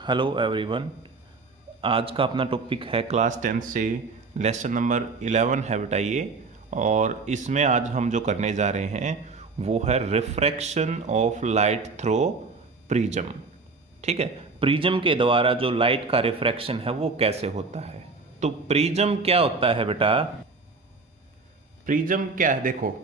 Hello everyone. आज का अपना टॉपिक है क्लास 10 से लेसन नंबर 11 है बेटा ये। और इसमें आज हम जो करने जा रहे हैं वो है refraction of light through prism. ठीक है, प्रिज्म के द्वारा जो लाइट का रिफ्रैक्शन है वो कैसे होता है। तो प्रिज्म क्या होता है बेटा? प्रिज्म क्या है देखो,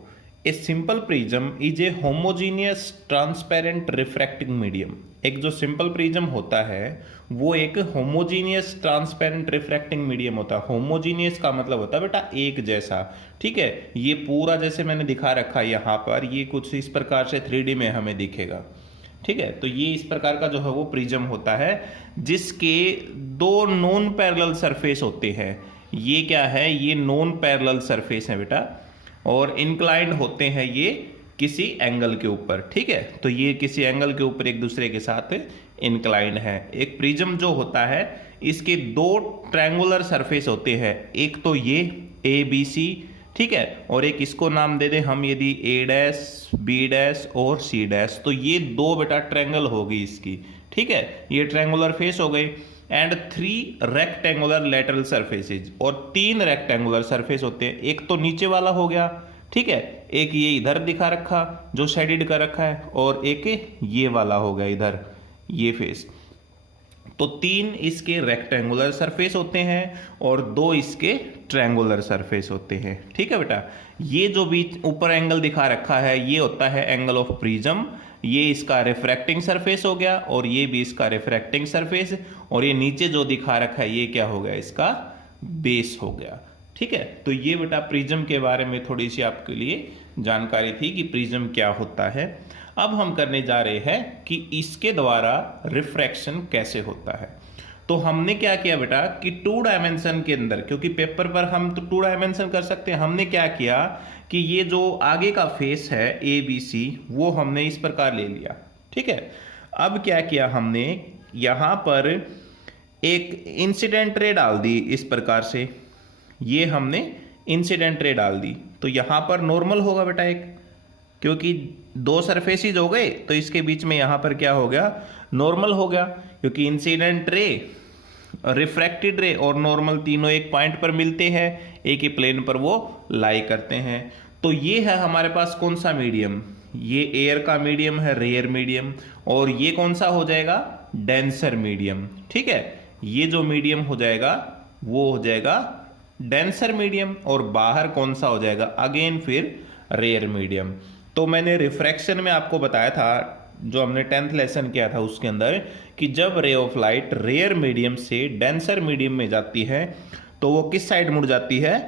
a simple prism is a homogeneous transparent refracting medium. एक जो सिंपल प्रिज्म होता है वो एक होमोजीनियस ट्रांसपेरेंट रिफ्रैक्टिंग मीडियम होता है। होमोजीनियस का मतलब होता है बेटा एक जैसा। ठीक है, ये पूरा जैसे मैंने दिखा रखा है यहाँ पर, ये कुछ इस प्रकार से 3D में हमें दिखेगा। ठीक है, तो ये इस प्रकार का जो है वो प्रिज्म होता है जिसके दो नॉन पैरेलल सरफेस होते हैं। ये क्या है? ये नॉन पैरेलल सरफेस है बेटा, और इंक्लाइंड होते हैं ये किसी एंगल के ऊपर। ठीक है, तो ये किसी एंगल के ऊपर एक दूसरे के साथ इंक्लाइंड है। एक प्रिज्म जो होता है इसके दो ट्रायंगुलर सरफेस होते हैं, एक तो ये ए बी सी, ठीक है, और एक इसको नाम दे दें हम यदि ए डैश बी डैश और सी डैश। तो ये दो बेटा ट्रायंगल होगी इसकी। ठीक है, ये ट्रायंगुलर फेस हो गई एंड 3 रेक्टेंगुलर लेटरल सरफेसेज, और 3 रेक्टेंगुलर सरफेस होते हैं। एक तो नीचे वाला हो गया, ठीक है, एक ये इधर दिखा रखा जो शेडेड कर रखा है, और एक ये वाला हो गया इधर ये फेस। तो 3 इसके रेक्टेंगुलर सरफेस होते हैं और 2 इसके ट्रायंगुलर सरफेस होते हैं। ठीक है बेटा, ये जो बीच ऊपर एंगल दिखा रखा है ये होता है एंगल ऑफ प्रिज्म। ये इसका रिफ्रैक्टिंग सरफेस हो गया और ये भी इसका रिफ्रैक्टिंग सरफेस, और ये नीचे जो दिखा रखा है ये क्या हो गया? इसका बेस हो गया। ठीक है, तो ये बेटा प्रिज्म के बारे में थोड़ी सी आपके लिए जानकारी थी कि प्रिज्म क्या होता है। अब हम करने जा रहे हैं कि इसके द्वारा रिफ्रैक्शन कैसे होता है। तो हमने क्या किया बेटा कि 2 डायमेंशन के अंदर, क्योंकि पेपर पर हम तो 2 डायमेंशन कर सकते हैं, हमने क्या किया कि ये जो आगे का फेस है ए बी सी वो हमने इस प्रकार ले लिया। ठीक है, अब क्या किया हमने, यहां पर एक इंसिडेंट रे डाल दी इस प्रकार से। ये हमने इंसिडेंट रे डाल दी, तो यहां पर नॉर्मल होगा बेटा एक, क्योंकि 2 सरफेसिस हो गए तो इसके बीच में यहां पर क्या हो गया? नॉर्मल हो गया, क्योंकि इंसिडेंट रे, रिफ्रैक्टेड रे और नॉर्मल तीनों एक पॉइंट पर मिलते हैं, एक ही प्लेन पर वो लाई करते हैं। तो ये है हमारे पास कौन सा मीडियम? ये एयर का मीडियम है, रेयर मीडियम, और ये कौन सा हो जाएगा? Denser medium. ठीक है, ये जो मीडियम हो जाएगा वो हो जाएगा डेंसर मीडियम, और बाहर कौन सा हो जाएगा? अगेन फिर रेयर मीडियम। तो मैंने रिफ्रैक्शन में आपको बताया था, जो हमने 10th लेसन किया था उसके अंदर, कि जब ray of light rarer medium से डेंसर मीडियम में जाती है तो वो किस साइड मुड़ जाती है?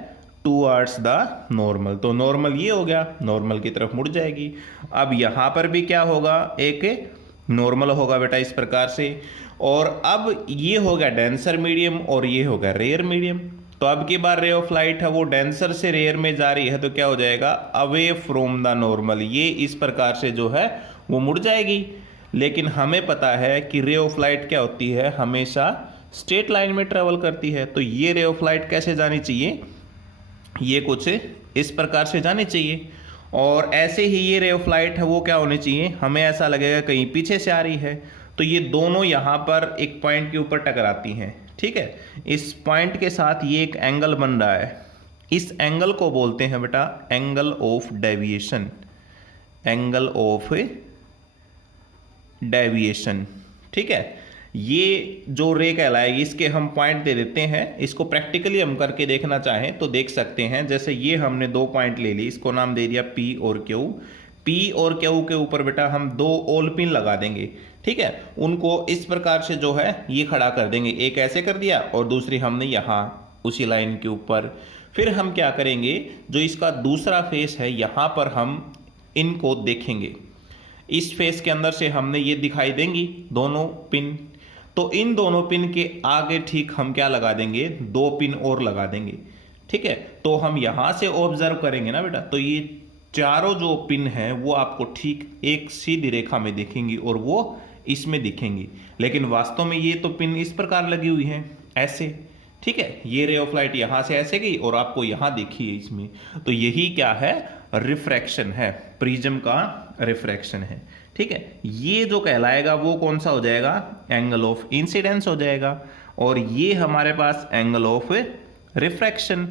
Towards the normal. तो नॉर्मल ये हो गया, नॉर्मल की तरफ मुड़ जाएगी। अब यहां पर भी क्या होगा? एक नॉर्मल होगा बेटा इस प्रकार से, और अब ये हो गया डेंसर मीडियम और ये हो गया रेयर मीडियम। तो अब की बार रे ऑफ लाइट है वो डेंसर से रेयर में जा रही है, तो क्या हो जाएगा? Away from the normal. ये इस प्रकार से जो है वो मुड़ जाएगी। लेकिन हमें पता है कि रे ऑफ लाइट क्या होती है? हमेशा स्ट्रेट लाइन में ट्रेवल करती है। तो ये रे ऑफ लाइट कैसे जानी चाहिए? ये कुछ इस प्रकार से जानी चाहिए, और ऐसे ही ये रे ऑफ लाइट है वो क्या होनी चाहिए? हमें ऐसा लगेगा कहीं पीछे से आ रही है। तो ये दोनों यहां पर एक पॉइंट के ऊपर टकराती हैं। ठीक है, इस पॉइंट के साथ ये एक एंगल बन रहा है, इस एंगल को बोलते हैं बेटा angle of deviation. Angle of deviation. ठीक है, ये जो रे कहलाएगी इसके हम पॉइंट दे देते हैं। इसको प्रैक्टिकली हम करके देखना चाहें तो देख सकते हैं। जैसे ये हमने 2 पॉइंट ले ली, इसको नाम दे दिया P और Q। P और Q के ऊपर बेटा हम 2 ओल पिन लगा देंगे। ठीक है, उनको इस प्रकार से जो है ये खड़ा कर देंगे, एक ऐसे कर दिया और दूसरी हमने यहाँ उसी लाइन के ऊपर। फिर हम क्या करेंगे, जो इसका दूसरा फेस है यहाँ पर हम इनको देखेंगे। इस फेस के अंदर से हमने ये दिखाई देंगी दोनों पिन, तो इन दोनों पिन के आगे ठीक हम क्या लगा देंगे? 2 पिन और लगा देंगे। ठीक है, तो हम यहां से ऑब्जर्व करेंगे ना बेटा, तो ये चारों जो पिन है वो आपको ठीक एक सीधी रेखा में दिखेंगी और वो इसमें दिखेंगी। लेकिन वास्तव में ये तो पिन इस प्रकार लगी हुई है ऐसे। ठीक है, ये रे ऑफ लाइट यहां से ऐसे गई और आपको यहां देखी है इसमें। तो यही क्या है? रिफ्रैक्शन है, प्रिज्म का रिफ्रैक्शन है। ठीक है, ये जो कहलाएगा वो कौन सा हो जाएगा, एंगल ऑफ इंसिडेंस हो जाएगा, और ये हमारे पास एंगल ऑफ रिफ्रैक्शन,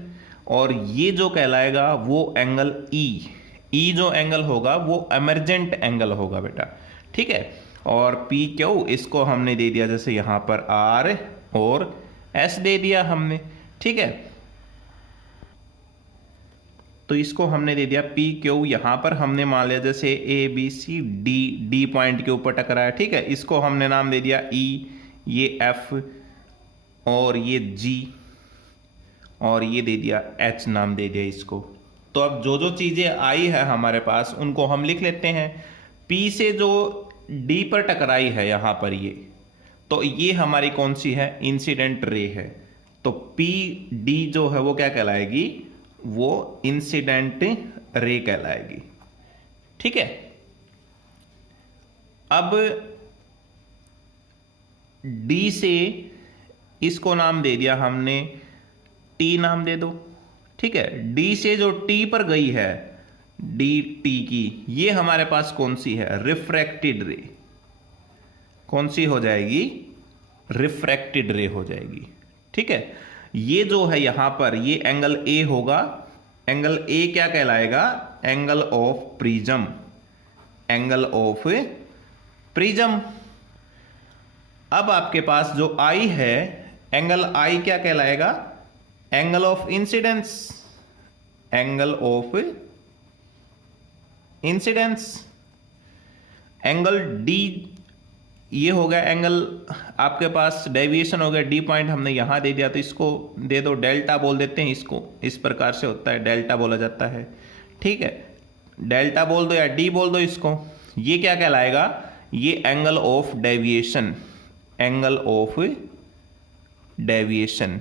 और ये जो कहलाएगा वो एंगल ई जो एंगल होगा वो एमर्जेंट एंगल होगा बेटा। ठीक है, और पी क्यू इसको हमने दे दिया जैसे यहां पर आर और एस दे दिया हमने। ठीक है, तो इसको हमने दे दिया पी क्यू, यहां पर हमने मान लिया जैसे A B C D point के ऊपर टकराया। ठीक है, इसको हमने नाम दे दिया ई, ये एफ और ये जी, और ये दे दिया एच नाम दे दिया इसको। तो अब जो जो चीजें आई है हमारे पास उनको हम लिख लेते हैं। पी से जो डी पर टकराई है यहां पर ये, तो ये हमारी कौन सी है, इंसिडेंट रे है। तो पी डी जो है वो क्या कहलाएगी, वो इंसिडेंट रे कहलाएगी। ठीक है, अब डी से इसको नाम दे दिया हमने टी नाम दे दो। ठीक है, डी से जो टी पर गई है डी टी की, ये हमारे पास कौन सी है, रिफ्रैक्टेड रे। कौन सी हो जाएगी, रिफ्रैक्टेड रे हो जाएगी। ठीक है, ये जो है यहां पर ये एंगल ए होगा। एंगल ए क्या कहलाएगा, angle of prism, angle of prism. अब आपके पास जो आई है, एंगल आई क्या कहलाएगा, angle of incidence, angle of incidence. Angle D ये हो गया एंगल, आपके पास डेविएशन हो गया, डी पॉइंट हमने यहां दे दिया, तो इसको दे दो डेल्टा बोल देते हैं इसको, इस प्रकार से होता है, डेल्टा बोला जाता है। ठीक है, डेल्टा बोल दो या डी बोल दो इसको। ये क्या कहलाएगा, ये angle of deviation, angle of deviation.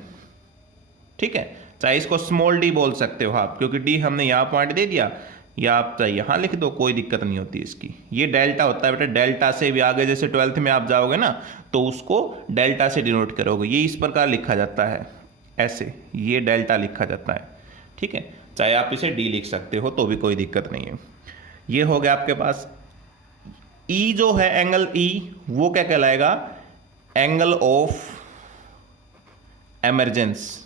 ठीक है, चाहे इसको स्मॉल डी बोल सकते हो आप, क्योंकि डी हमने यहां पॉइंट दे दिया, या आप चाहे यहां लिख दो, कोई दिक्कत नहीं होती इसकी। ये डेल्टा होता है बेटा, डेल्टा से भी आगे जैसे 12th में आप जाओगे ना तो उसको डेल्टा से डिनोट करोगे, ये इस प्रकार लिखा जाता है, ऐसे ये डेल्टा लिखा जाता है। ठीक है, चाहे आप इसे डी लिख सकते हो तो भी कोई दिक्कत नहीं है। ये हो गया आपके पास। ई जो है एंगल ई, वो क्या कहलाएगा, angle of emergence,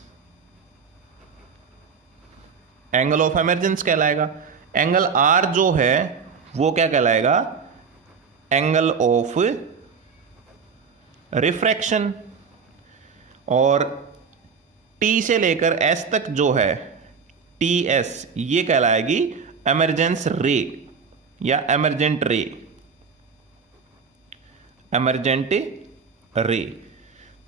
angle of emergence कहलाएगा। एंगल आर जो है वो क्या कहलाएगा, एंगल ऑफ रिफ्रैक्शन। और टी से लेकर एस तक जो है टी एस, ये कहलाएगी एमरजेंस रे या एमरजेंट रे, एमरजेंट रे।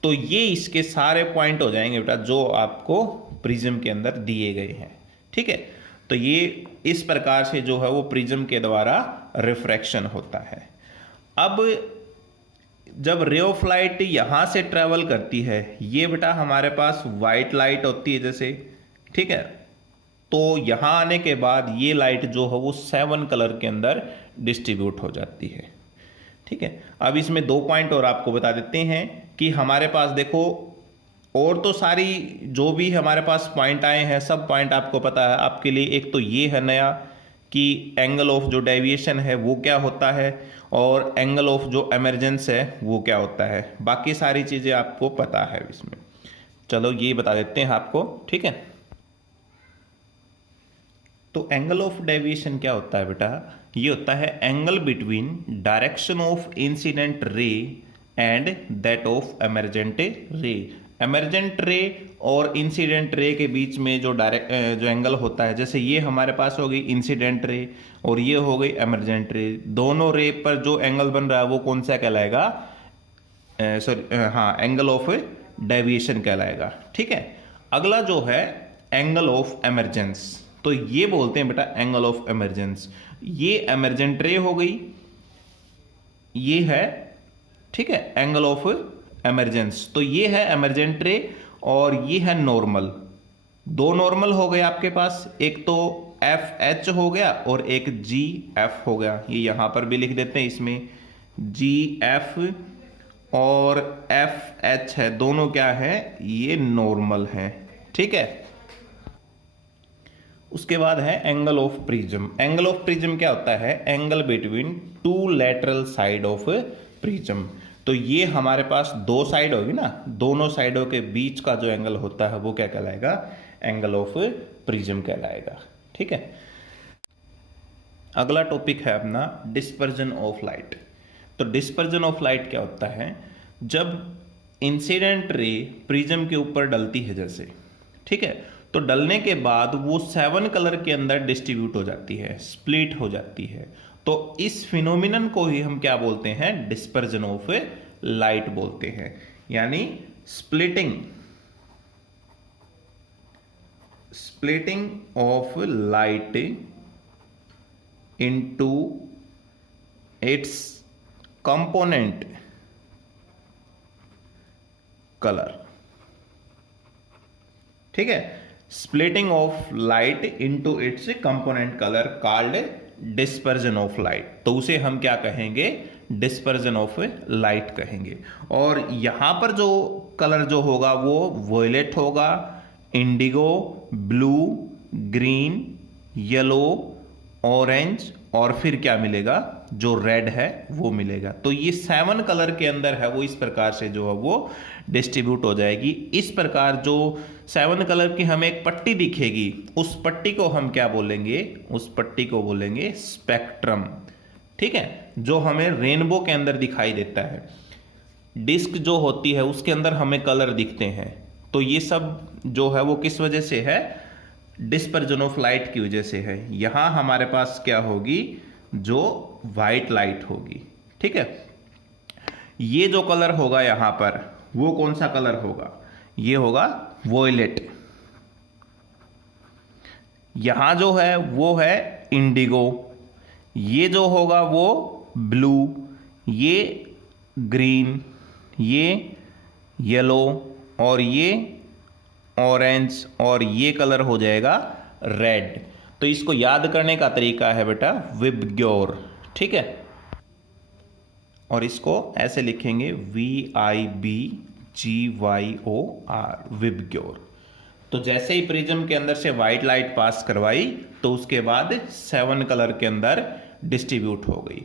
तो ये इसके सारे पॉइंट हो जाएंगे बेटा जो आपको प्रिज्म के अंदर दिए गए हैं। ठीक है, तो ये इस प्रकार से जो है वो प्रिज्म के द्वारा रिफ्रैक्शन होता है। अब जब रे ऑफ लाइट यहां से ट्रेवल करती है, ये बेटा हमारे पास व्हाइट लाइट होती है जैसे, ठीक है, तो यहां आने के बाद ये लाइट जो है वो 7 कलर के अंदर डिस्ट्रीब्यूट हो जाती है। ठीक है, अब इसमें 2 पॉइंट और आपको बता देते हैं कि हमारे पास देखो, और तो सारी जो भी हमारे पास पॉइंट आए हैं सब पॉइंट आपको पता है। आपके लिए एक तो ये है नया कि एंगल ऑफ जो डेविएशन है वो क्या होता है, और एंगल ऑफ जो एमरजेंस है वो क्या होता है। बाकी सारी चीज़ें आपको पता है इसमें। चलो ये बता देते हैं आपको। ठीक है, तो एंगल ऑफ डेविएशन क्या होता है बेटा, ये होता है angle between direction of incident ray and that of emergent रे। एमरजेंट रे और इंसिडेंट रे के बीच में जो जो एंगल होता है, जैसे ये हमारे पास हो गई इंसिडेंट रे और ये हो गई एमरजेंट रे, दोनों रे पर जो एंगल बन रहा है वो कौन सा कहलाएगा, एंगल ऑफ डेविएशन कहलाएगा। ठीक है, अगला जो है एंगल ऑफ एमरजेंस, तो ये बोलते हैं बेटा एंगल ऑफ एमरजेंस। ये एमरजेंट रे हो गई, ये है, ठीक है, एंगल ऑफ एमरजेंस। तो ये है एमरजेंट रे और ये है नॉर्मल। 2 नॉर्मल हो गए आपके पास, एक तो एफ एच हो गया और एक जी एफ हो गया। ये यहां पर भी लिख देते हैं, इसमें जी एफ और एफ एच है, दोनों क्या है, ये नॉर्मल है। ठीक है, उसके बाद है angle of prism. Angle of prism क्या होता है? Angle between two lateral side of prism. तो ये हमारे पास दो साइड होगी ना, दोनों साइडों के बीच का जो एंगल होता है वो क्या कहलाएगा? एंगल ऑफ प्रिज्म कहलाएगा। ठीक है, अगला टॉपिक है अपना डिस्पर्जन ऑफ लाइट। तो डिस्पर्जन ऑफ लाइट क्या होता है? जब इंसिडेंट रे प्रिज्म के ऊपर डलती है जैसे, ठीक है, तो डलने के बाद वो 7 कलर के अंदर डिस्ट्रीब्यूट हो जाती है, स्प्लिट हो जाती है। तो इस फिनोमिनन को ही हम क्या बोलते हैं? डिस्पर्जन ऑफ लाइट बोलते हैं, यानी splitting of light into its component colour. ठीक है, splitting of light into its component colour called dispersion of light. तो उसे हम क्या कहेंगे? डिस्पर्जन ऑफ लाइट कहेंगे। और यहां पर जो कलर जो होगा वो वॉयलेट होगा, Indigo, blue, green, yellow, orange, और फिर क्या मिलेगा? जो रेड है वो मिलेगा। तो ये 7 कलर के अंदर है वो इस प्रकार से जो है वो डिस्ट्रीब्यूट हो जाएगी। इस प्रकार जो 7 कलर की हमें एक पट्टी दिखेगी, उस पट्टी को हम क्या बोलेंगे? उस पट्टी को बोलेंगे स्पेक्ट्रम। ठीक है, जो हमें रेनबो के अंदर दिखाई देता है। डिस्क जो होती है उसके अंदर हमें कलर दिखते हैं। तो ये सब जो है वो किस वजह से है? डिस्पर्जन ऑफ लाइट की वजह से है। यहां हमारे पास क्या होगी? जो वाइट लाइट होगी। ठीक है, ये जो कलर होगा यहां पर वो कौन सा कलर होगा? ये होगा वॉयलेट। यहां जो है वो है इंडिगो, ये जो होगा वो ब्लू, ये ग्रीन, ये येलो, और ये ऑरेंज, और ये कलर हो जाएगा रेड। तो इसको याद करने का तरीका है बेटा विबग्योर। ठीक है, और इसको ऐसे लिखेंगे VIBGYOR, विबग्योर। तो जैसे ही प्रिज्म के अंदर से व्हाइट लाइट पास करवाई तो उसके बाद 7 कलर के अंदर डिस्ट्रीब्यूट हो गई।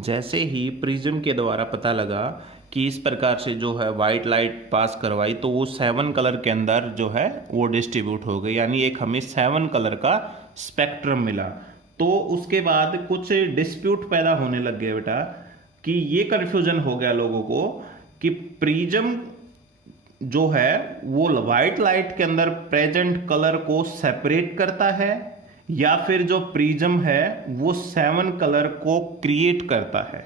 जैसे ही प्रिज्म के द्वारा पता लगा कि इस प्रकार से जो है वाइट लाइट पास करवाई तो वो 7 कलर के अंदर जो है वो डिस्ट्रीब्यूट हो गई, यानी एक हमें 7 कलर का स्पेक्ट्रम मिला। तो उसके बाद कुछ डिस्प्यूट पैदा होने लग गए बेटा, कि ये कंफ्यूजन हो गया लोगों को कि प्रिज्म जो है वो व्हाइट लाइट के अंदर प्रेजेंट कलर को सेपरेट करता है या फिर जो प्रिज्म है वो 7 कलर को क्रिएट करता है।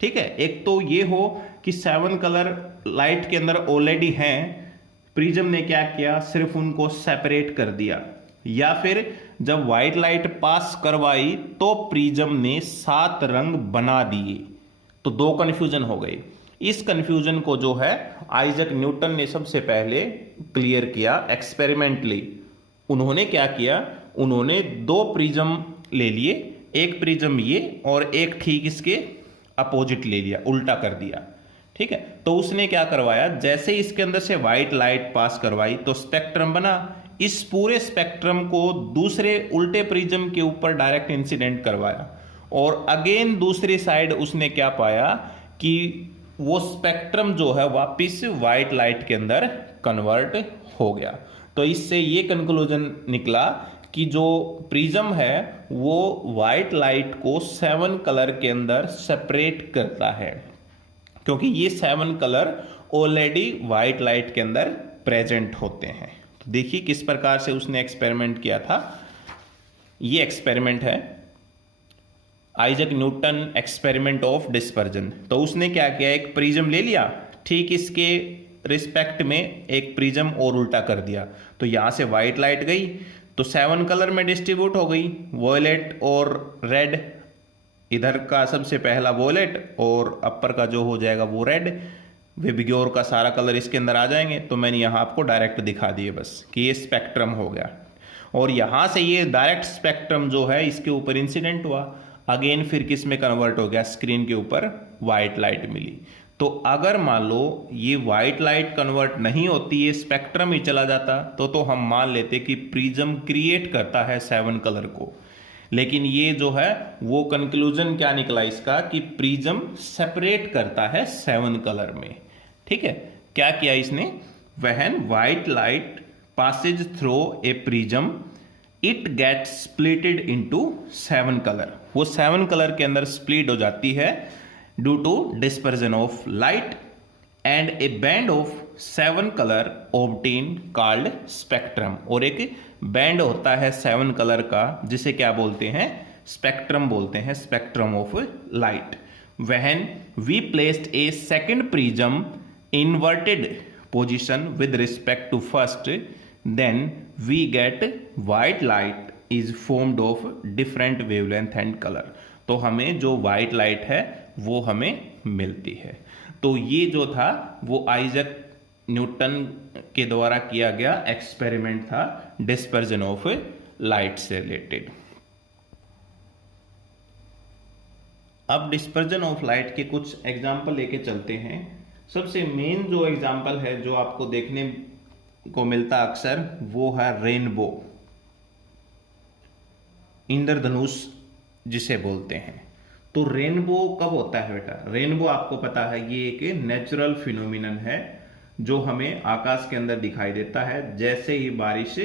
ठीक है, एक तो ये हो कि 7 कलर लाइट के अंदर ऑलरेडी हैं, प्रिज्म ने क्या किया? सिर्फ उनको सेपरेट कर दिया, या फिर जब व्हाइट लाइट पास करवाई तो प्रिज्म ने 7 रंग बना दिए। तो 2 कन्फ्यूजन हो गए। इस कन्फ्यूजन को जो है आइजैक न्यूटन ने सबसे पहले क्लियर किया एक्सपेरिमेंटली। उन्होंने क्या किया? उन्होंने 2 प्रिज्म ले लिए, एक प्रिज्म ये और एक ठीक इसके अपोजिट ले लिया, उल्टा कर दिया। ठीक है, तो उसने क्या करवाया? जैसे इसके अंदर से व्हाइट लाइट पास करवाई तो स्पेक्ट्रम बना। इस पूरे स्पेक्ट्रम को दूसरे उल्टे प्रिज्म के ऊपर डायरेक्ट इंसिडेंट करवाया, और अगेन दूसरी साइड उसने क्या पाया कि वो स्पेक्ट्रम जो है वापिस व्हाइट लाइट के अंदर कन्वर्ट हो गया। तो इससे ये कंक्लूजन निकला कि जो प्रिज्म है वो व्हाइट लाइट को 7 कलर के अंदर सेपरेट करता है, क्योंकि ये 7 कलर ऑलरेडी व्हाइट लाइट के अंदर प्रेजेंट होते हैं। तो देखिए किस प्रकार से उसने एक्सपेरिमेंट किया था। ये एक्सपेरिमेंट है Isaac Newton experiment of dispersion. तो उसने क्या किया? एक प्रिज्म ले लिया, ठीक इसके रिस्पेक्ट में एक प्रिज्म और उल्टा कर दिया, तो यहां से व्हाइट लाइट गई तो 7 कलर में डिस्ट्रीब्यूट हो गई, वॉयलेट और रेड। इधर का सबसे पहला वॉयलेट और अपर का जो हो जाएगा वो रेड। विबग्योर का सारा कलर इसके अंदर आ जाएंगे। तो मैंने यहाँ आपको डायरेक्ट दिखा दिए बस कि ये स्पेक्ट्रम हो गया, और यहाँ से ये डायरेक्ट स्पेक्ट्रम जो है इसके ऊपर इंसिडेंट हुआ, अगेन फिर किस में कन्वर्ट हो गया? स्क्रीन के ऊपर वाइट लाइट मिली। तो अगर मान लो ये व्हाइट लाइट कन्वर्ट नहीं होती, ये स्पेक्ट्रम ही चला जाता, तो हम मान लेते कि प्रिज्म क्रिएट करता है 7 कलर को। लेकिन ये जो है वो कंक्लूजन क्या निकला इसका कि प्रिज्म सेपरेट करता है 7 कलर में। ठीक है, क्या किया इसने, when white light passes through a prism it gets splitted into 7 colour, वो 7 कलर के अंदर स्प्लिट हो जाती है due to dispersion of light and a band of 7 colour obtain called spectrum. और एक बैंड होता है 7 कलर का जिसे क्या बोलते हैं, स्पेक्ट्रम बोलते हैं, spectrum of light. When we placed a second prism inverted position with respect to first, then we get white light is formed of different wavelength and color। तो हमें जो white light है वो हमें मिलती है। तो ये जो था वो आइजैक न्यूटन के द्वारा किया गया एक्सपेरिमेंट था डिस्पर्जन ऑफ लाइट से रिलेटेड। अब डिस्पर्जन ऑफ लाइट के कुछ एग्जाम्पल लेके चलते हैं। सबसे मेन जो एग्जाम्पल है जो आपको देखने को मिलता अक्सर वो है रेनबो, इंद्रधनुष जिसे बोलते हैं। तो रेनबो कब होता है बेटा, रेनबो आपको पता है ये एक नेचुरल फिनोमिनन है जो हमें आकाश के अंदर दिखाई देता है जैसे ही बारिश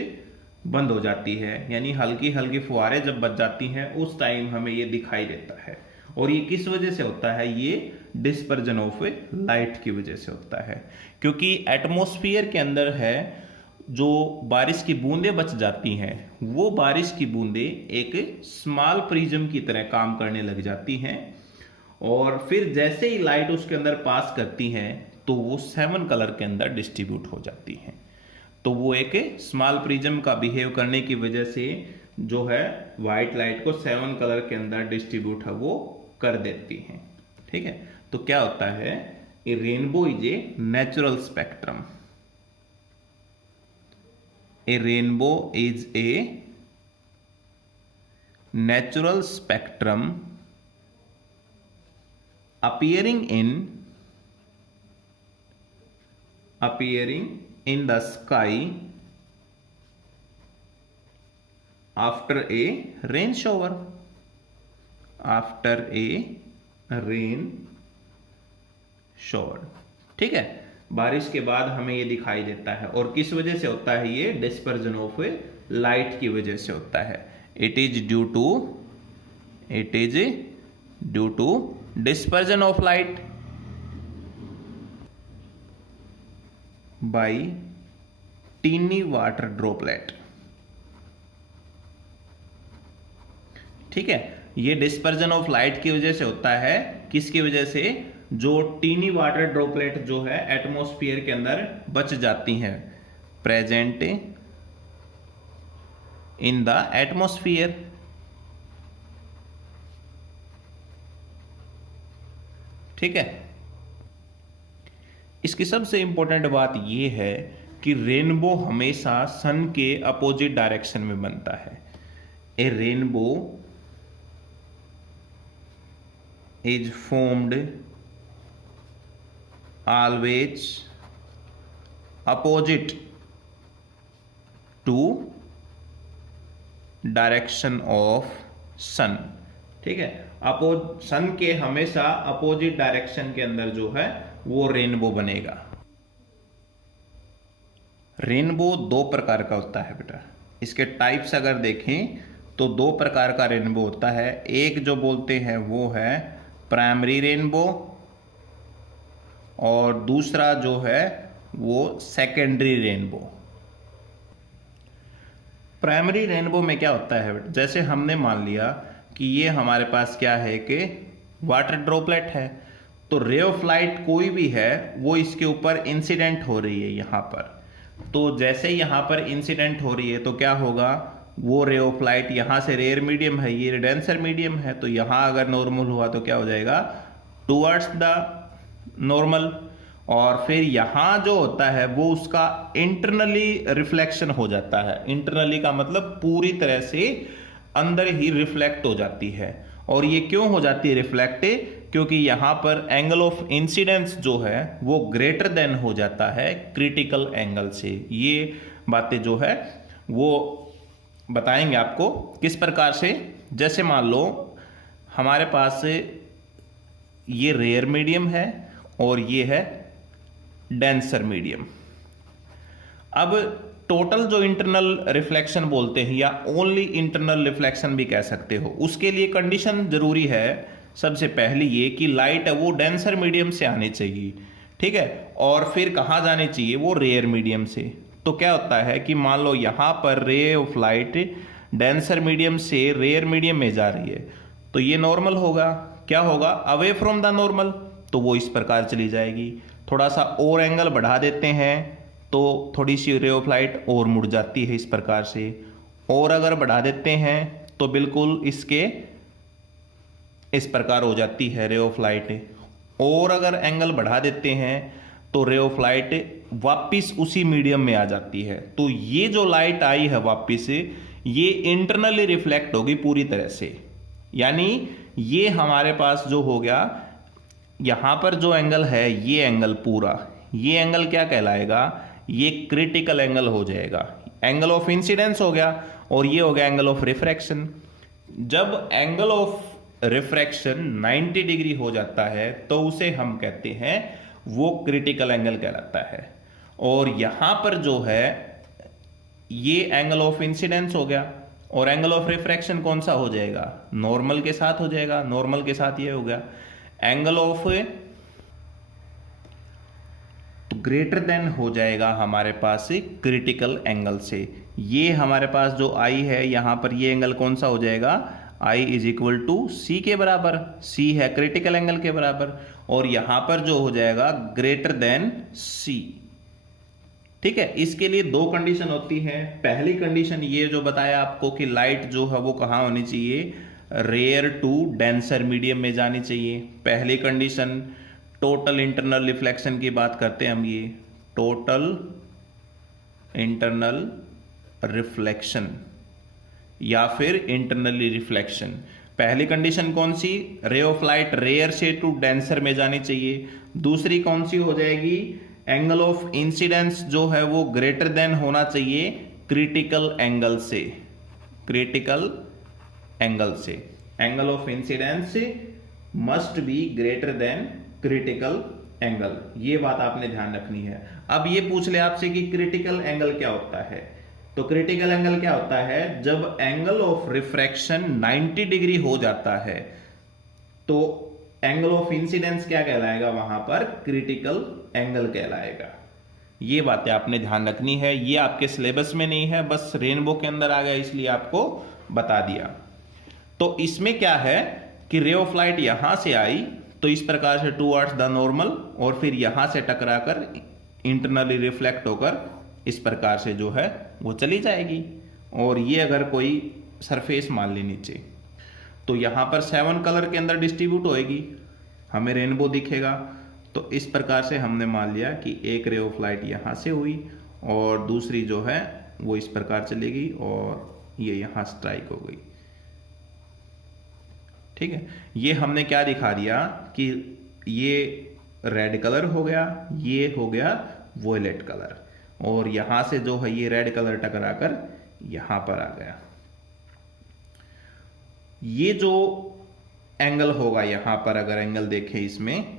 बंद हो जाती है, यानी हल्की हल्की फुहारें जब बच जाती हैं उस टाइम हमें ये दिखाई देता है। और ये किस वजह से होता है, ये डिस्पर्जन ऑफ लाइट की वजह से होता है, क्योंकि एटमॉस्फेयर के अंदर है जो बारिश की बूंदें बच जाती हैं वो बारिश की बूंदें एक स्मॉल प्रिज्म की तरह काम करने लग जाती हैं और फिर जैसे ही लाइट उसके अंदर पास करती हैं तो वो 7 कलर के अंदर डिस्ट्रीब्यूट हो जाती हैं। तो वो एक स्मॉल प्रिज्म का बिहेव करने की वजह से जो है व्हाइट लाइट को 7 कलर के अंदर डिस्ट्रीब्यूट है वो कर देती हैं। ठीक है, तो क्या होता है, a rainbow is a natural spectrum, a rainbow is a natural spectrum appearing in the sky after a rain shower, ठीक है, बारिश के बाद हमें ये दिखाई देता है। और किस वजह से होता है, ये डिस्पर्जन ऑफ लाइट की वजह से होता है। It is due to dispersion of light by teeny water droplet। ठीक है, ये डिस्पर्जन ऑफ लाइट की वजह से होता है। किसकी वजह से, जो टीनी वाटर ड्रॉपलेट जो है एटमॉस्फेयर के अंदर बच जाती हैं, प्रेजेंट इन द एटमॉस्फेयर। ठीक है, इसकी सबसे इंपॉर्टेंट बात यह है कि रेनबो हमेशा सन के अपोजिट डायरेक्शन में बनता है। A rainbow is formed always opposite to direction of sun. ठीक है, सन के हमेशा अपोजिट डायरेक्शन के अंदर जो है वो रेनबो बनेगा। रेनबो 2 प्रकार का होता है बेटा। इसके टाइप्स अगर देखें तो 2 प्रकार का रेनबो होता है। एक जो बोलते हैं वो है प्राइमरी रेनबो और दूसरा जो है वो सेकेंडरी रेनबो। प्राइमरी रेनबो में क्या होता है बेटा, जैसे हमने मान लिया कि ये हमारे पास क्या है कि वाटर ड्रॉपलेट है, तो रे ऑफ लाइट कोई भी है वो इसके ऊपर इंसिडेंट हो रही है यहाँ पर। तो जैसे यहाँ पर इंसिडेंट हो रही है तो क्या होगा, वो रे ऑफ लाइट यहाँ से रेयर मीडियम है, ये डेंसर मीडियम है, तो यहाँ अगर नॉर्मल हुआ तो क्या हो जाएगा, टुवर्ड्स द नॉर्मल। और फिर यहाँ जो होता है वो उसका इंटरनली रिफ्लेक्शन हो जाता है। इंटरनली का मतलब पूरी तरह से अंदर ही रिफ्लेक्ट हो जाती है। और ये क्यों हो जाती है रिफ्लेक्ट, क्योंकि यहां पर एंगल ऑफ इंसिडेंस जो है वो ग्रेटर देन हो जाता है क्रिटिकल एंगल से। ये बातें जो है वो बताएंगे आपको किस प्रकार से। जैसे मान लो हमारे पास ये रेयर मीडियम है और ये है डेंसर मीडियम। अब टोटल जो इंटरनल रिफ्लेक्शन बोलते हैं या ओनली इंटरनल रिफ्लेक्शन भी कह सकते हो, उसके लिए कंडीशन जरूरी है सबसे पहली ये कि लाइट है वो डेंसर मीडियम से आनी चाहिए, ठीक है, और फिर कहाँ जानी चाहिए, वो रेयर मीडियम से। तो क्या होता है कि मान लो यहाँ पर रे ऑफ लाइट डेंसर मीडियम से रेयर मीडियम में जा रही है, तो ये नॉर्मल होगा, क्या होगा, अवे फ्रॉम द नॉर्मल, तो वो इस प्रकार चली जाएगी। थोड़ा सा और एंगल बढ़ा देते हैं तो थोड़ी सी रे ऑफ लाइट और मुड़ जाती है इस प्रकार से, और अगर बढ़ा देते हैं तो बिल्कुल इसके इस प्रकार हो जाती है रे ऑफ लाइट, और अगर एंगल बढ़ा देते हैं तो रे ऑफ लाइट वापिस उसी मीडियम में आ जाती है। तो ये जो लाइट आई है वापिस, ये इंटरनली रिफ्लेक्ट होगी पूरी तरह से, यानी ये हमारे पास जो हो गया, यहां पर जो एंगल है ये एंगल पूरा, ये एंगल क्या कहलाएगा, ये क्रिटिकल एंगल हो जाएगा। एंगल ऑफ इंसिडेंस हो गया और ये हो गया एंगल ऑफ रिफ्रैक्शन। जब एंगल ऑफ रिफ्रैक्शन 90 डिग्री हो जाता है तो उसे हम कहते हैं वो क्रिटिकल एंगल कहलाता है। और यहां पर जो है ये एंगल ऑफ इंसिडेंस हो गया, और एंगल ऑफ रिफ्रैक्शन कौन सा हो जाएगा, नॉर्मल के साथ हो जाएगा, नॉर्मल के साथ ये हो गया एंगल ऑफ, तो ग्रेटर देन हो जाएगा हमारे पास क्रिटिकल एंगल से। ये हमारे पास जो आई है यहां पर ये एंगल कौन सा हो जाएगा, आई इज इक्वल टू सी के बराबर, सी है क्रिटिकल एंगल के बराबर, और यहां पर जो हो जाएगा ग्रेटर देन सी, ठीक है। इसके लिए दो कंडीशन होती है। पहली कंडीशन ये जो बताया आपको कि लाइट जो है वो कहां होनी चाहिए, रेयर टू डेंसर मीडियम में जानी चाहिए, पहली कंडीशन। टोटल इंटरनल रिफ्लेक्शन की बात करते हैं हम, ये टोटल इंटरनल रिफ्लेक्शन या फिर इंटरनली रिफ्लेक्शन। पहली कंडीशन कौन सी, रे ऑफ लाइट रेयर से टू डेंसर में जानी चाहिए। दूसरी कौन सी हो जाएगी, एंगल ऑफ इंसिडेंस जो है वो ग्रेटर देन होना चाहिए क्रिटिकल एंगल से, क्रिटिकल एंगल से। Angle of incidence must be greater than critical angle, ये बात आपने ध्यान रखनी है। अब ये पूछ ले आपसे कि क्रिटिकल एंगल क्या होता है, तो क्रिटिकल एंगल क्या होता है, जब एंगल ऑफ रिफ्रैक्शन 90 डिग्री हो जाता है तो एंगल ऑफ इंसिडेंस क्या कहलाएगा, वहां पर क्रिटिकल एंगल कहलाएगा। ये बातें आपने ध्यान रखनी है, ये आपके सिलेबस में नहीं है, बस रेनबो के अंदर आ गया इसलिए आपको बता दिया। तो इसमें क्या है कि रे ऑफ लाइट यहां से आई तो इस प्रकार से टुवर्ड्स द नॉर्मल, और फिर यहां से टकराकर इंटरनली रिफ्लेक्ट होकर इस प्रकार से जो है वो चली जाएगी। और ये अगर कोई सरफेस मान ली नीचे, तो यहां पर 7 कलर के अंदर डिस्ट्रीब्यूट होएगी, हमें रेनबो दिखेगा। तो इस प्रकार से हमने मान लिया कि एक रे ऑफ लाइट यहां से हुई और दूसरी जो है वो इस प्रकार चलेगी और ये यहां स्ट्राइक हो गई, ठीक है। ये हमने क्या दिखा दिया कि ये रेड कलर हो गया, ये हो गया वोयलेट कलर, और यहां से जो है ये रेड कलर टकराकर यहां पर आ गया। ये जो एंगल होगा यहां पर, अगर एंगल देखें इसमें,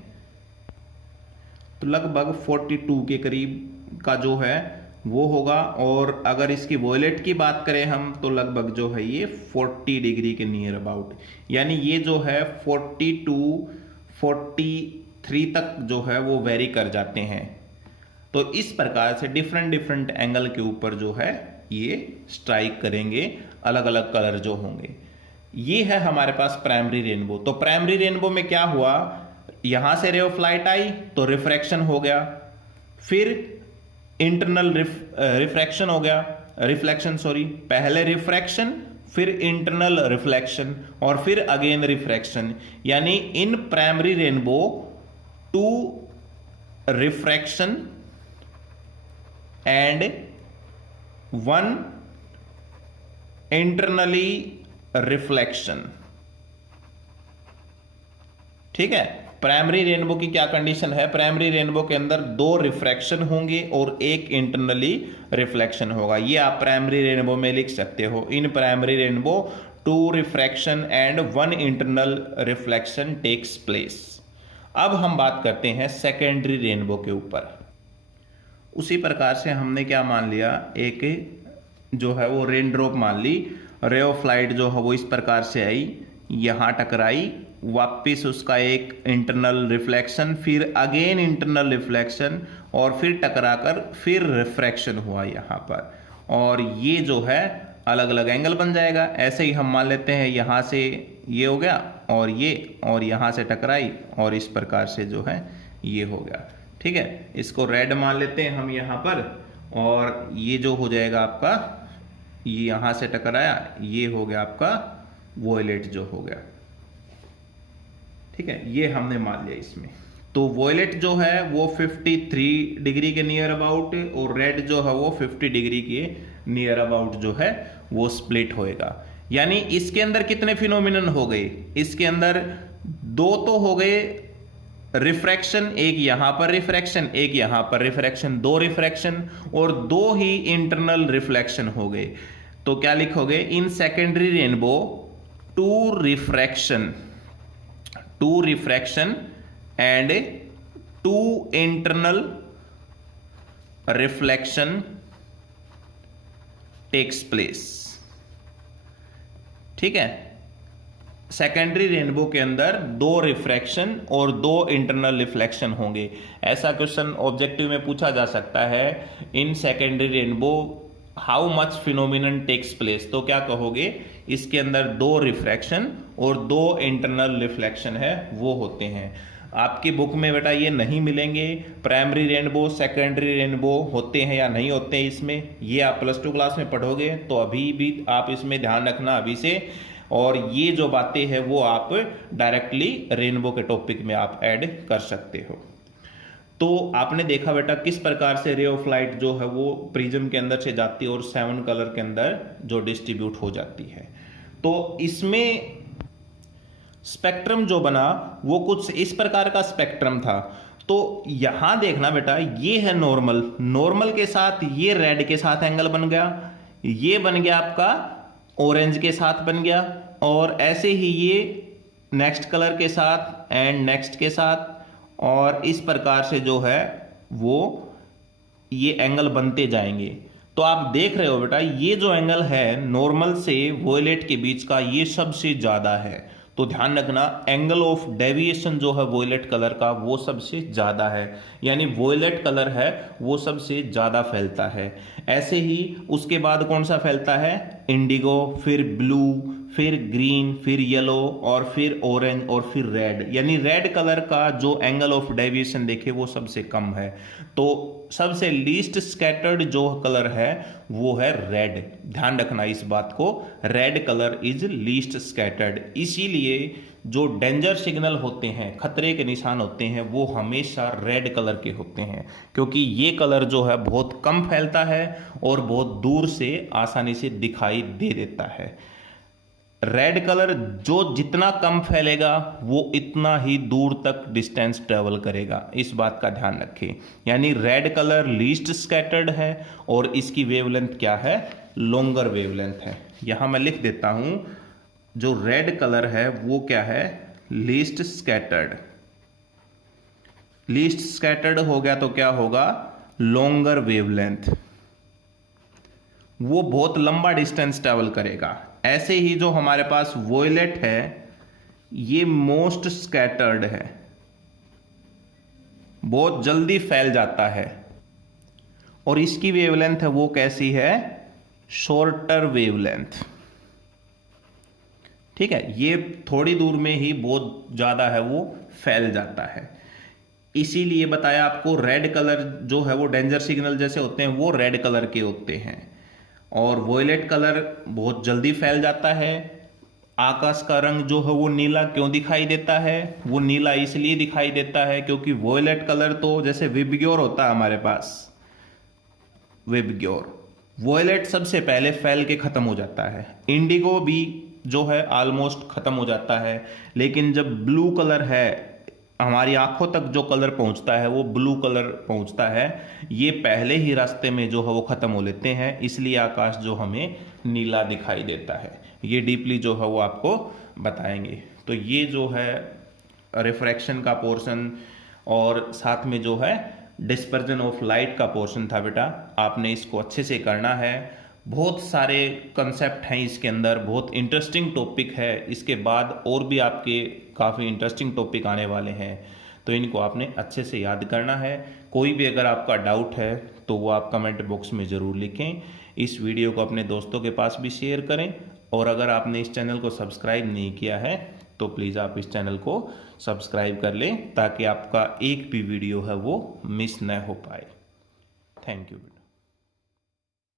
तो लगभग 42 के करीब का जो है वो होगा, और अगर इसकी वॉयलेट की बात करें हम तो लगभग जो है ये 40 डिग्री के नियर अबाउट, यानी ये जो है 42 43 तक जो है वो वेरी कर जाते हैं। तो इस प्रकार से डिफरेंट डिफरेंट एंगल के ऊपर जो है ये स्ट्राइक करेंगे, अलग अलग कलर जो होंगे। ये है हमारे पास प्राइमरी रेनबो। तो प्राइमरी रेनबो में क्या हुआ, यहां से रे ऑफ लाइट आई तो रिफ्रैक्शन हो गया, फिर इंटरनल रिफ्रैक्शन हो गया, रिफ्लेक्शन सॉरी, पहले रिफ्रैक्शन फिर इंटरनल रिफ्लेक्शन और फिर अगेन रिफ्रैक्शन। यानी इन primary rainbow 2 refraction and 1 internally reflection, ठीक है। प्राइमरी रेनबो की क्या कंडीशन है, प्राइमरी रेनबो के अंदर 2 रिफ्रैक्शन होंगे और 1 इंटरनली रिफ्लेक्शन होगा। ये आप प्राइमरी रेनबो में लिख सकते हो, in primary rainbow 2 refraction and 1 internal reflection takes place. अब हम बात करते हैं सेकेंडरी रेनबो के ऊपर। उसी प्रकार से हमने क्या मान लिया, एक जो है वो रेन ड्रॉप मान ली, रे ऑफ लाइट जो है वो इस प्रकार से आई, यहां टकराई, वापस उसका एक इंटरनल रिफ्लेक्शन, फिर अगेन इंटरनल रिफ्लेक्शन और फिर टकराकर फिर रिफ्रैक्शन हुआ यहां पर, और ये जो है अलग अलग एंगल बन जाएगा। ऐसे ही हम मान लेते हैं यहां से ये हो गया और ये, और यहां से टकराई और इस प्रकार से जो है ये हो गया। ठीक है, इसको रेड मान लेते हैं हम यहां पर, और ये जो हो जाएगा आपका, ये यहां से टकराया, ये हो गया आपका वॉयलेट जो हो गया। ठीक है, ये हमने मान लिया इसमें। तो वॉयलेट जो है वो 53 डिग्री के नियर अबाउट और रेड जो है वो 50 डिग्री के नियर अबाउट जो है वो स्प्लिट होएगा। यानी इसके अंदर कितने फिनोमिनन हो गए, इसके अंदर 2 तो हो गए रिफ्रैक्शन, एक यहां पर रिफ्रैक्शन, एक यहां पर रिफ्रैक्शन, 2 रिफ्रैक्शन और 2 ही इंटरनल रिफ्लेक्शन हो गए। तो क्या लिखोगे, in secondary rainbow 2 refraction and 2 internal reflection takes place. ठीक है, सेकेंडरी रेनबो के अंदर 2 रिफ्रैक्शन और 2 इंटरनल रिफ्लेक्शन होंगे। ऐसा क्वेश्चन ऑब्जेक्टिव में पूछा जा सकता है, in secondary rainbow how much phenomenon takes place. तो क्या कहोगे, इसके अंदर 2 रिफ्रैक्शन और 2 इंटरनल रिफ्लेक्शन है वो होते हैं। आपकी बुक में बेटा ये नहीं मिलेंगे, प्राइमरी रेनबो सेकेंडरी रेनबो होते हैं या नहीं होते हैं इसमें, ये आप +2 क्लास में पढ़ोगे। तो अभी भी आप इसमें ध्यान रखना अभी से, और ये जो बातें हैं वो आप डायरेक्टली रेनबो के टॉपिक में आप ऐड कर सकते हो। तो आपने देखा बेटा किस प्रकार से रे ऑफ लाइट जो है वो प्रिज्म के अंदर से जाती है और 7 कलर के अंदर जो डिस्ट्रीब्यूट हो जाती है। तो इसमें स्पेक्ट्रम जो बना वो कुछ इस प्रकार का स्पेक्ट्रम था। तो यहां देखना बेटा, ये है नॉर्मल, नॉर्मल के साथ ये रेड के साथ एंगल बन गया, ये बन गया आपका ऑरेंज के साथ बन गया, और ऐसे ही ये नेक्स्ट कलर के साथ एंड नेक्स्ट के साथ, और इस प्रकार से जो है वो ये एंगल बनते जाएंगे। तो आप देख रहे हो बेटा, ये जो एंगल है नॉर्मल से वॉयलेट के बीच का ये सबसे ज्यादा है। तो ध्यान रखना, एंगल ऑफ डेविएशन जो है वॉयलेट कलर का वो सबसे ज्यादा है, यानी वॉयलेट कलर है वो सबसे ज्यादा फैलता है। ऐसे ही उसके बाद कौन सा फैलता है, इंडिगो, फिर ब्लू, फिर ग्रीन, फिर येलो और फिर ऑरेंज और फिर रेड। यानी रेड कलर का जो एंगल ऑफ डेविएशन देखे वो सबसे कम है। तो सबसे लीस्ट स्कैटर्ड जो कलर है वो है रेड। ध्यान रखना इस बात को, red colour is least scattered. इसीलिए जो डेंजर सिग्नल होते हैं, खतरे के निशान होते हैं, वो हमेशा रेड कलर के होते हैं, क्योंकि ये कलर जो है बहुत कम फैलता है और बहुत दूर से आसानी से दिखाई दे देता है। रेड कलर जो जितना कम फैलेगा वो इतना ही दूर तक डिस्टेंस ट्रेवल करेगा, इस बात का ध्यान रखें। यानी रेड कलर लीस्ट स्कैटर्ड है और इसकी वेवलेंथ क्या है, लॉन्गर वेवलेंथ है। यहां मैं लिख देता हूं, जो रेड कलर है वो क्या है, लीस्ट स्कैटर्ड। लीस्ट स्कैटर्ड हो गया तो क्या होगा, लॉन्गर वेवलेंथ, वो बहुत लंबा डिस्टेंस ट्रेवल करेगा। ऐसे ही जो हमारे पास वॉयलेट है ये मोस्ट स्कैटर्ड है, बहुत जल्दी फैल जाता है, और इसकी वेवलेंथ है वो कैसी है, शॉर्टर वेवलेंथ। ठीक है, ये थोड़ी दूर में ही बहुत ज्यादा है वो फैल जाता है। इसीलिए बताया आपको, रेड कलर जो है वो डेंजर सिग्नल जैसे होते हैं वो रेड कलर के होते हैं, और वॉयलेट कलर बहुत जल्दी फैल जाता है। आकाश का रंग जो है वो नीला क्यों दिखाई देता है, वो नीला इसलिए दिखाई देता है क्योंकि वॉयलेट कलर तो जैसे विबग्योर होता है हमारे पास, विबग्योर, वॉयलेट सबसे पहले फैल के खत्म हो जाता है। इंडिगो भी जो है ऑलमोस्ट ख़त्म हो जाता है, लेकिन जब ब्लू कलर है, हमारी आंखों तक जो कलर पहुंचता है वो ब्लू कलर पहुंचता है, ये पहले ही रास्ते में जो है वो ख़त्म हो लेते हैं, इसलिए आकाश जो हमें नीला दिखाई देता है। ये डीपली जो है वो आपको बताएंगे। तो ये जो है रिफ्रैक्शन का पोर्शन और साथ में जो है डिस्पर्जन ऑफ लाइट का पोर्शन था बेटा, आपने इसको अच्छे से करना है। बहुत सारे कंसेप्ट हैं इसके अंदर, बहुत इंटरेस्टिंग टॉपिक है, इसके बाद और भी आपके काफ़ी इंटरेस्टिंग टॉपिक आने वाले हैं, तो इनको आपने अच्छे से याद करना है। कोई भी अगर आपका डाउट है तो वो आप कमेंट बॉक्स में ज़रूर लिखें। इस वीडियो को अपने दोस्तों के पास भी शेयर करें, और अगर आपने इस चैनल को सब्सक्राइब नहीं किया है तो प्लीज़ आप इस चैनल को सब्सक्राइब कर लें, ताकि आपका एक भी वीडियो है वो मिस न हो पाए। Thank you.